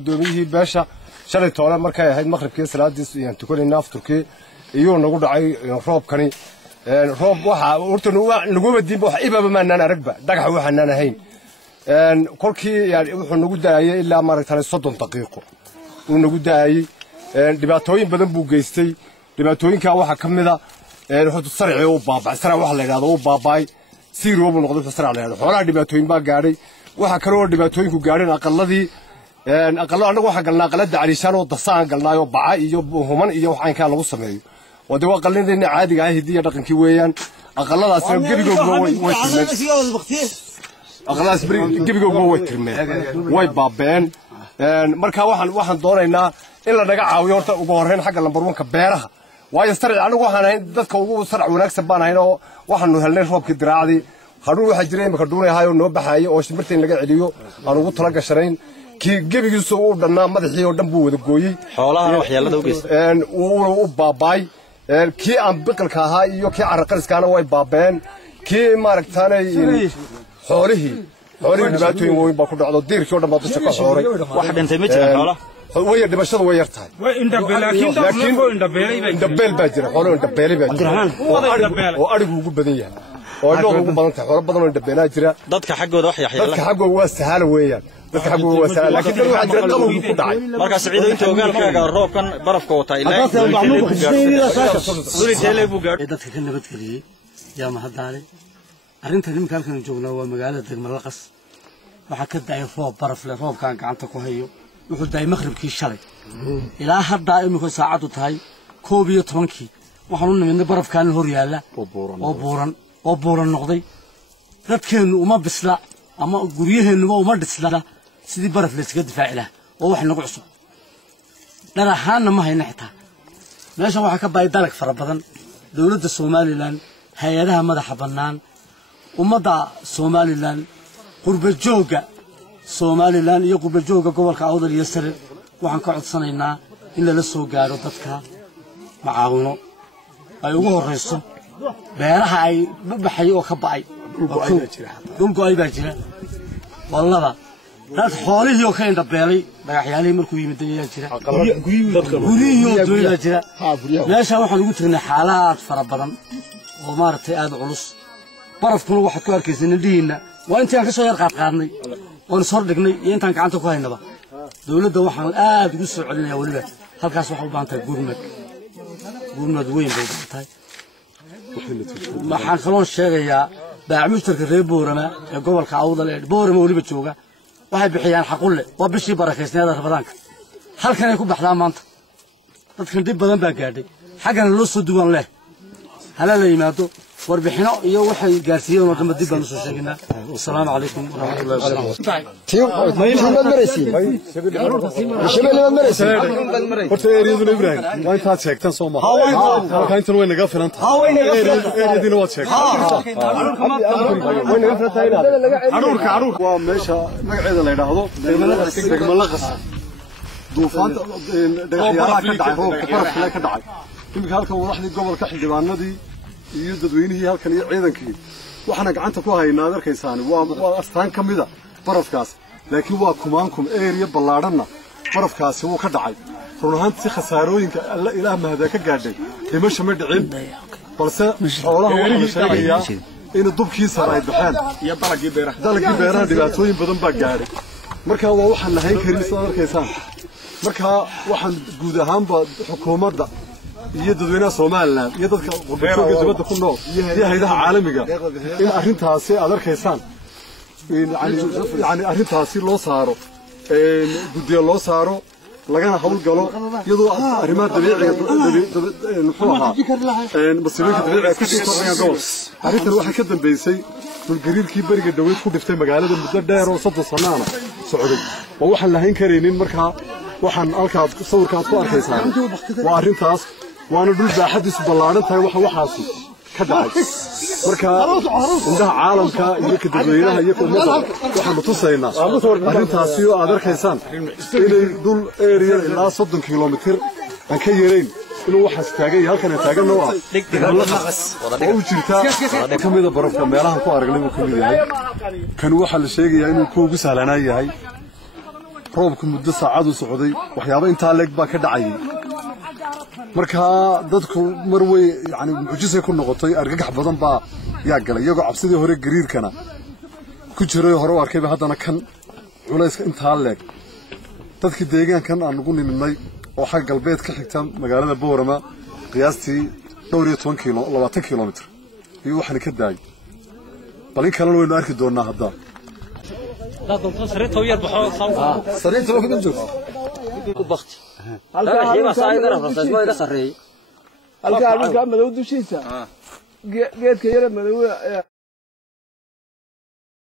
دوميه باشا شلي toole markay ahayd maqribkii salaadiis iyo tukanayna afturkii iyo nagu dhacay roobkani roob waxa horta nagu wadin wax ibaba maanaan aragba dhagax waxaan ahayn kolkii yaani wuxuu nagu daayay ilaa maaragtay 30 daqiiqo uu nagu daayay dhibaatooyin badan buu geystay dhibaatooyinka waxa kamida wuxuu sarci oo baabacsan wax la yiraahdo oo baabay siiro buu noqday sarci la yiraahdo xoolaha dhibaatooyin baa gaaray waxa kale oo dhibaatooyinku gaareen aqaladii aqalada anagu waxa galnaa aqalada calishaan oo dasaan galnaayo baca iyo human iyo waxaan ka lagu sameeyo wada waa qalindeena caadiga ah hidiya dhaqankii weeyaan aqaladaas gabigooda way tirmeen aqaladaas gabigooda way tirmeen way baabeen marka waxaan doonaynaa in la naga caawiyo horta ugu horeyn xagga lambar 1 ka beeraha waayo sarci anagu waxaan ahayn dadka ugu sarci wanaagsan baan ahayn oo waxaanu helnay roobkii diraacdi haduu waxa jiray marka duunayahay oo noo baxay oo shimirteen laga celiyo aan ugu tala gashanayn ki gabigiisu uu dhanaa madaxii oo dhan buu wada gooyay xoolaha waxyeelada u geystay uu baabay ki aan biqilka ahaa iyo ki carqaliskaana way baabeen ki maaragtaanay xoolihii dhibaatooyin weyn baa ku dhacdo diirkii oo dhan baa dadka ka xooray wax dhintay ma jiraan xoolaha way dhimashadu way yartahay way indhabeel baa jira xoolo indhabeelay baa jira oo arigu ugu badan yahay oo loo ugu badan tahay xoolo badan oo indhabeelaa jira dadka xaggooda wax yaxyeelay dadka xaggooda waa sahal weeyaan dadka xaggooda waa sahal laakiin dad waxa jira qabowgu ku dhacay marka saciido inta ogaalkaaga roobkan barafka wata ilaa dadka ka nabad galiyay yaa mahadnaqay arrintan imka halkan joognaa waa magaalada Degmalaqas waxa ka daay roob baraf leh roobkan gacanta ku hayo wuxuu daay maqribkii shalay ilaa hadda imika saacadu tahay 12 waxaan u nimidnay barafkan hor yaala oo buuran noqday dadkeenu uma bisla ama guryaheenu uma dhisla sidii baraf la iska difaaci lahaa oo wax nagu cusub dharaxaana ma hayna xitaa meeshan waxa ka baay dalag fara badan dawladda Soomaaliland hay'adaha madaxa bannaan ummadda Soomaaliland qurba jooga Soomaaliland iyo qurba jooga gobolka Awdal iyo Sare waxaan ka codsanaynaa in la soo gaaro dadka macaawino ay ugu horeyso beeraha ay baxay oo ka ba'ay dhul go'ay baa jira wallaba dad xoolihii oo ka indhabeelay dhagaxyaalihii markuu yimid ayaa jira guriyihii oo jira meesha waxaan ugu tirnay xaalad fara badan oo maartay aad culus barafkuna waxaad ku arkaysaa indhihiina waa intii aan ka soo yar qaadnay oo soo dhignay iyo intaan gacanta ku haynaba dawladda waxaan aad ugu soo celinayaa waliba halkaas waxa u baahan tahay gurmad weyn bay tahay waxaan kaloo sheegayaa baamushtarka reer Boorama ee gobolka Awdal ee Boorama waliba jooga waxay bixiyaan xaqulle waa bishii barakeysnada Ramadaanka halkan ay ku baxdaan maanta dadkan dib badan baa gaadhay xagan loo soo duwan leh hala la yimaado warbixino iyo waxay gaarsiiyeen oo dhanba dib baan soo sheegnaa assalaamu calaykum wa rahmatullahi wa barakatuh horta eeriyaduna Ibrahim waa intaad sheegtan soo maaha halka intan way naga filan tahay eeriyadina waad sheegtay way naga filan tahay caruurka waa meesha magaceeda la yiraahdo Degmalaqas duufaanta dhagaxyaalaha ka dhacay roobka barafka ka dhacay imika halka wadaxdii gobolka xildhibaanadii iyo dadweynihii halkan iyo ciidankii waxana gacanta ku haynaa arkaysan waa astaan kamida barafkaas laakiin waa kumaankum area ballaaranna barafkaasi uu ka dhacay runaantii khasaarooyinka alla ilaah mahada ka gaadhay dhimasho ma dhicin balse xoolaha waxa sheegaya in dubkii saray baxaan iyo dalagii beeraha dhibaatooyin badan baa gaadhay marka waa waxaan lahayn karin soo arkaysan marka waxaan guud ahaanba xukuumadda iyo dadweynaha Soomaaliland iyo dadka qurbajoogga dibadda ku nool iyo hay'adaha caalamiga in arrintaasi aad arkaysaan yani arrintaasi loo saaro guddiyo loo saaro lagana hawl galo iyadoo arrimaha dabiiciga muxuu ahaa masiibooyinka dabiiciga ka soo kordhaya gobol arrintan waxay ka dambeysay dhulgariirkii bariga dhaweyd ku dhiftay magaalada muddo dheer oo 30 sano socday oo waxaan lahayn kareenin markaa waxaan halkaad sawirkaad ku arkaysaan waa arrintaas waana dhul baaxadiisu ballaaran tahay waxaasi كدعي مركا عندها عالم كا يك دبينها يك مصر waxaan tusayna arintaasi oo aad arkaysaan inay dul area ilaa 30 kilomitir aan ka yeereyn inuu wax istaagay halkan taagano waa oo jirta kamida barafka meelaha ku aragnay uu kamid yahay kan waxa la sheegayaa inuu ku ugu sahlanaa yahay roobku muddo saacad u socday waxyaabo inta leeg baa ka dhacay marka dadku mar way yani muujisay ku noqotay argagax badan baa yaa galay iyagoo cabsidii hore gariirkana ku jiray hore arkayba haddana kan culayska inta leeg dadkii deegaankan aan ugu niminay oo xag galbeed ka xigta magaalada Boorama qiyaastii 20 kilomitir iyo waxaan ka daay balin kale waynu arki doonaa hadda dadku sariirta u yar baxo sariirta waa ka joog ku baqti halka shayba saayid rafsas ma ila sareey halka madow dushiisa geedka yar madow